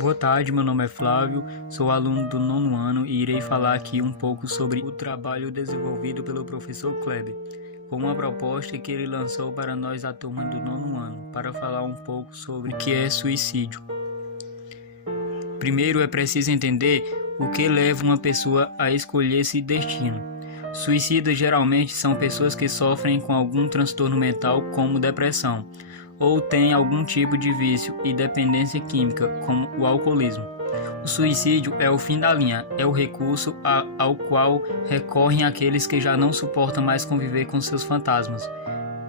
Boa tarde, meu nome é Flávio, sou aluno do 9º ano e irei falar aqui um pouco sobre o trabalho desenvolvido pelo professor Kleber, com uma proposta que ele lançou para nós da turma do 9º ano, para falar um pouco sobre o que é suicídio. Primeiro é preciso entender o que leva uma pessoa a escolher esse destino. Suicidas geralmente são pessoas que sofrem com algum transtorno mental, como depressão, ou têm algum tipo de vício e dependência química, como o alcoolismo. O suicídio é o fim da linha, é o recurso ao qual recorrem aqueles que já não suportam mais conviver com seus fantasmas.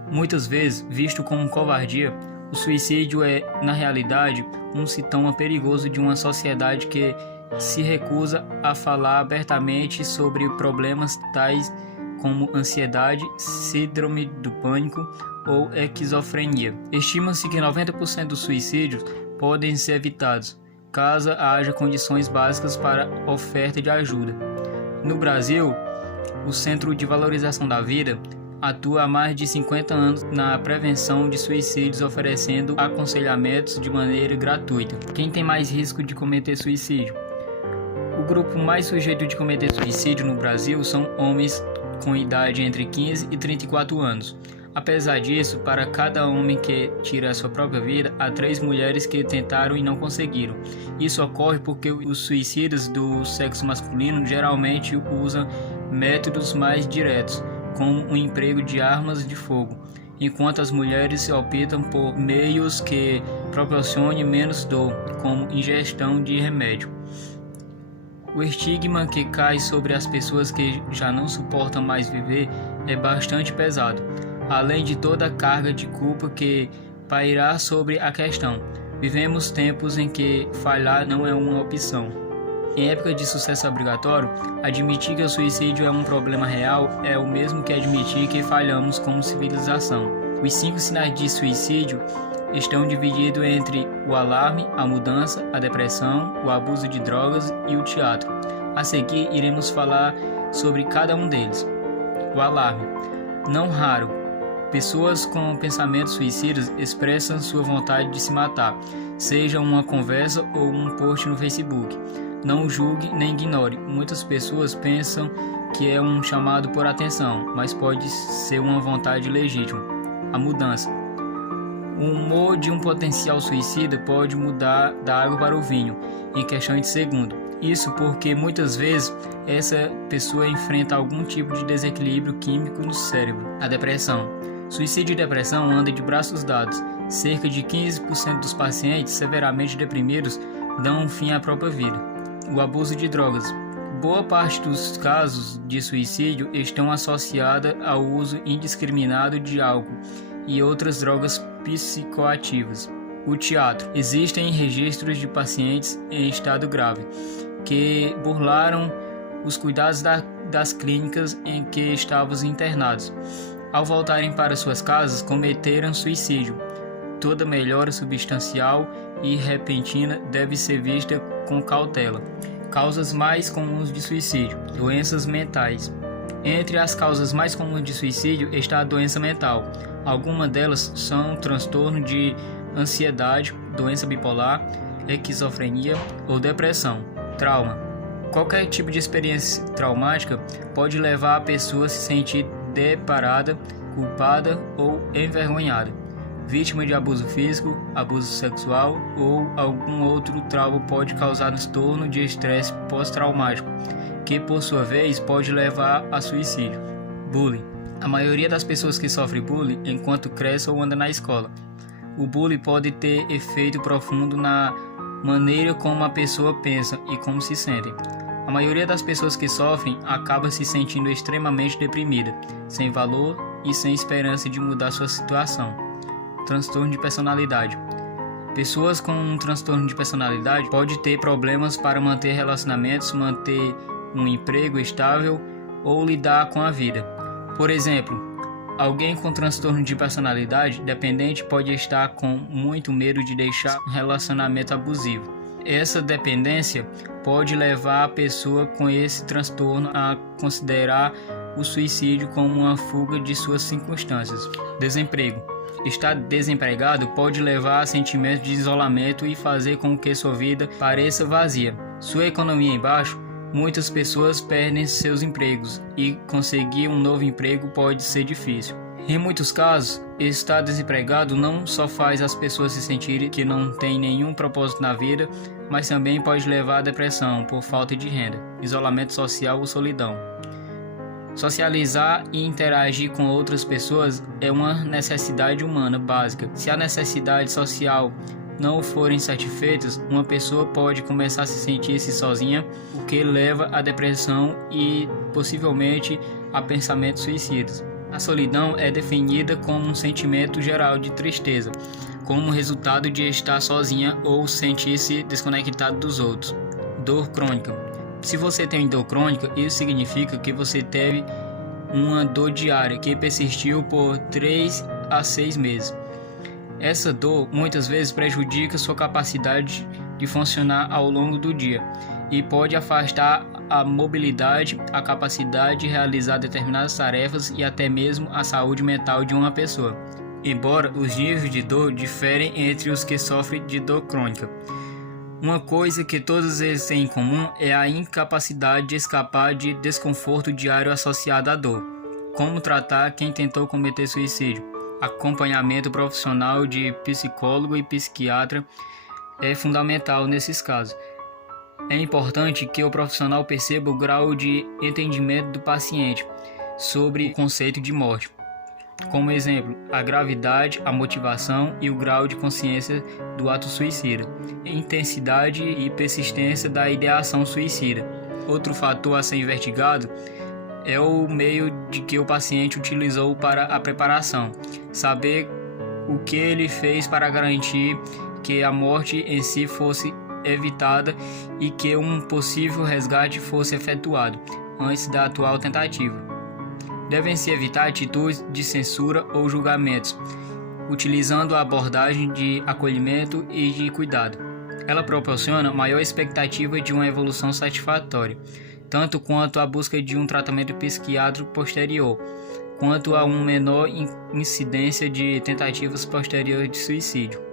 Muitas vezes, visto como covardia, o suicídio é, na realidade, um sintoma perigoso de uma sociedade que se recusa a falar abertamente sobre problemas tais como ansiedade, síndrome do pânico ou esquizofrenia. Estima-se que 90% dos suicídios podem ser evitados, caso haja condições básicas para oferta de ajuda. No Brasil, o Centro de Valorização da Vida atua há mais de 50 anos na prevenção de suicídios, oferecendo aconselhamentos de maneira gratuita. Quem tem mais risco de cometer suicídio? O grupo mais sujeito de cometer suicídio no Brasil são homens com idade entre 15 e 34 anos. Apesar disso, para cada homem que tira a sua própria vida, há 3 mulheres que tentaram e não conseguiram. Isso ocorre porque os suicidas do sexo masculino geralmente usam métodos mais diretos, como o emprego de armas de fogo, enquanto as mulheres optam por meios que proporcionem menos dor, como ingestão de remédio. O estigma que cai sobre as pessoas que já não suportam mais viver é bastante pesado, além de toda a carga de culpa que pairá sobre a questão. Vivemos tempos em que falhar não é uma opção. Em época de sucesso obrigatório, admitir que o suicídio é um problema real é o mesmo que admitir que falhamos como civilização. Os 5 sinais de suicídio estão divididos entre o alarme, a mudança, a depressão, o abuso de drogas e o teatro. A seguir, iremos falar sobre cada um deles. O alarme. Não raro, pessoas com pensamentos suicidas expressam sua vontade de se matar, seja uma conversa ou um post no Facebook. Não julgue nem ignore. Muitas pessoas pensam que é um chamado por atenção, mas pode ser uma vontade legítima. A mudança. O humor de um potencial suicida pode mudar da água para o vinho em questão de segundo. Isso porque muitas vezes essa pessoa enfrenta algum tipo de desequilíbrio químico no cérebro. A depressão. Suicídio e depressão andam de braços dados. Cerca de 15% dos pacientes severamente deprimidos dão fim à própria vida. O abuso de drogas. Boa parte dos casos de suicídio estão associados ao uso indiscriminado de álcool e outras drogas psicoativas. O teatro. Existem registros de pacientes em estado grave que burlaram os cuidados das clínicas em que estavam internados. Ao voltarem para suas casas, cometeram suicídio. Toda melhora substancial e repentina deve ser vista com cautela. Causas mais comuns de suicídio. Doenças mentais. Entre as causas mais comuns de suicídio está a doença mental. Algumas delas são transtorno de ansiedade, doença bipolar, esquizofrenia ou depressão. Trauma. Qualquer tipo de experiência traumática pode levar a pessoa a se sentir deparada, culpada ou envergonhada. Vítima de abuso físico, abuso sexual ou algum outro trauma pode causar transtorno de estresse pós-traumático, que por sua vez pode levar a suicídio. Bullying. A maioria das pessoas que sofrem bullying enquanto cresce ou anda na escola. O bullying pode ter efeito profundo na maneira como a pessoa pensa e como se sente. A maioria das pessoas que sofrem acaba se sentindo extremamente deprimida, sem valor e sem esperança de mudar sua situação. Transtorno de personalidade. Pessoas com um transtorno de personalidade podem ter problemas para manter relacionamentos, manter um emprego estável ou lidar com a vida. Por exemplo, alguém com transtorno de personalidade dependente pode estar com muito medo de deixar um relacionamento abusivo. Essa dependência pode levar a pessoa com esse transtorno a considerar o suicídio como uma fuga de suas circunstâncias. Desemprego. Estar desempregado pode levar a sentimentos de isolamento e fazer com que sua vida pareça vazia. Sua economia em baixo, muitas pessoas perdem seus empregos e conseguir um novo emprego pode ser difícil. Em muitos casos, estar desempregado não só faz as pessoas se sentirem que não têm nenhum propósito na vida, mas também pode levar à depressão por falta de renda, isolamento social ou solidão. Socializar e interagir com outras pessoas é uma necessidade humana básica. Se a necessidade social não forem satisfeitas, uma pessoa pode começar a se sentir-se sozinha, o que leva à depressão e possivelmente a pensamentos suicidas. A solidão é definida como um sentimento geral de tristeza, como resultado de estar sozinha ou sentir-se desconectado dos outros. Dor crônica. Se você tem dor crônica, isso significa que você teve uma dor diária que persistiu por 3 a 6 meses. Essa dor muitas vezes prejudica sua capacidade de funcionar ao longo do dia e pode afastar a mobilidade, a capacidade de realizar determinadas tarefas e até mesmo a saúde mental de uma pessoa. Embora os níveis de dor diferem entre os que sofrem de dor crônica, uma coisa que todos eles têm em comum é a incapacidade de escapar de desconforto diário associado à dor. Como tratar quem tentou cometer suicídio? Acompanhamento profissional de psicólogo e psiquiatra é fundamental nesses casos. É importante que o profissional perceba o grau de entendimento do paciente sobre o conceito de morte. Como exemplo, a gravidade, a motivação e o grau de consciência do ato suicida, intensidade e persistência da ideação suicida. Outro fator a ser investigado é o meio de que o paciente utilizou para a preparação, saber o que ele fez para garantir que a morte em si fosse evitada e que um possível resgate fosse efetuado antes da atual tentativa. Devem-se evitar atitudes de censura ou julgamentos, utilizando a abordagem de acolhimento e de cuidado. Ela proporciona maior expectativa de uma evolução satisfatória, tanto quanto a busca de um tratamento psiquiátrico posterior, quanto a uma menor incidência de tentativas posteriores de suicídio.